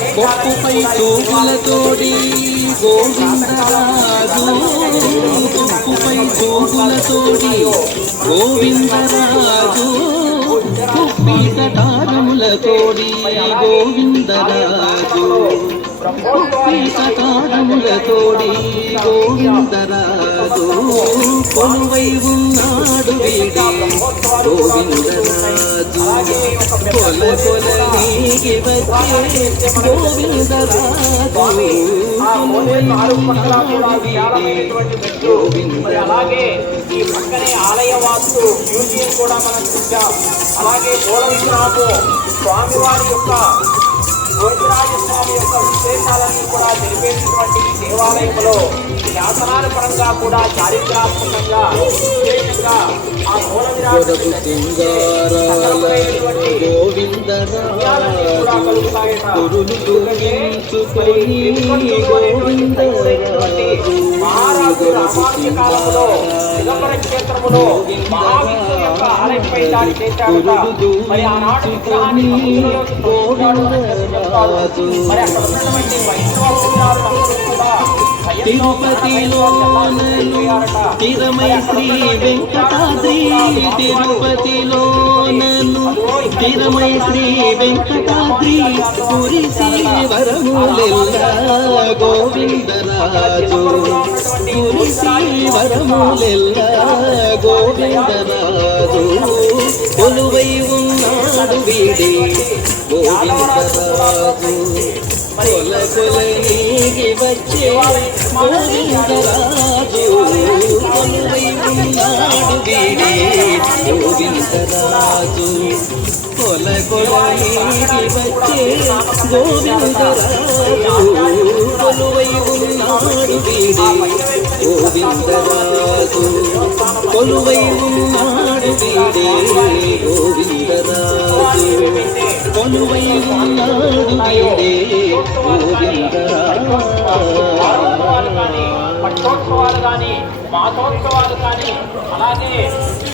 కొప్పుపై తూగులతోడి గోవిందరాజు, కొప్పుపై తూగులతోడి గోవిందరాజు, కుప్పీట తారములతోడి గోవిందరాజు, కుప్పీట తారములతోడి గోవిందరాజు, కొలువై ఉన్నాడు వీడే గోవిందరాజు, కొల కొల నీకి వచ్చే గోవిందరాజు, కొలువై ఉన్నాడు వీడే గోవిందరాజు. అలాగే ఈ పక్కనే ఆలయ వాస్తు మ్యూజియం కూడా మనం చూసాం. అలాగే గోళవిగ్రహము స్వామివారి యొక్క గోవిందరాజస్వామి యొక్క విశేషాలన్నీ కూడా తెలిపేటటువంటి ఈ దేవాలయంలో శాసనాల పరంగా కూడా చారిత్రాత్మకంగా విశేషంగా ఆ కొరకు సింగారాల గోవిందరాజు, కురులు తొలగించుకొని గోవిందరాజు, కొరకు సింగారాల క్షేత్రములో మహావిష్ణు యొక్క ఆలయంపై దాడి చేశాడట. మరి ఆనాడు విగ్రహాన్ని గోవిందరాజు, మరి అక్కడ ఉన్నటువంటి వైష్ణవ పూజారులందరూ కూడా తిరుపతిలోనను తిరమై శ్రీ వెంకటాద్రి, తిరుపతిలోనను తిరమై శ్రీ వెంకటాద్రి, కురిసి వరములెల్ల గోవిందరాజు, కురిసి వరములెల్ల గోవిందరాజు, కొలువై ఉన్నాడు వీడే గోవిందరాజు, కొల కొల నీకి వచ్చే గోవిందరాజు, కొలువై ఉన్నాడు వీడే గోవిందరాజు, కొల కొల నీకి వచ్చే గోవిందరాజు, కొలువై ఉన్నాడు వీడే గోవిందరాజు, కొలువై ఉన్నాడు వీడే గోవిందరాజు, కొలువై ఉన్నాడు వీడే గోవిందరాజు. పట్టోత్సవాలు కానీ మాసోత్సవాలు కానీ అలాగే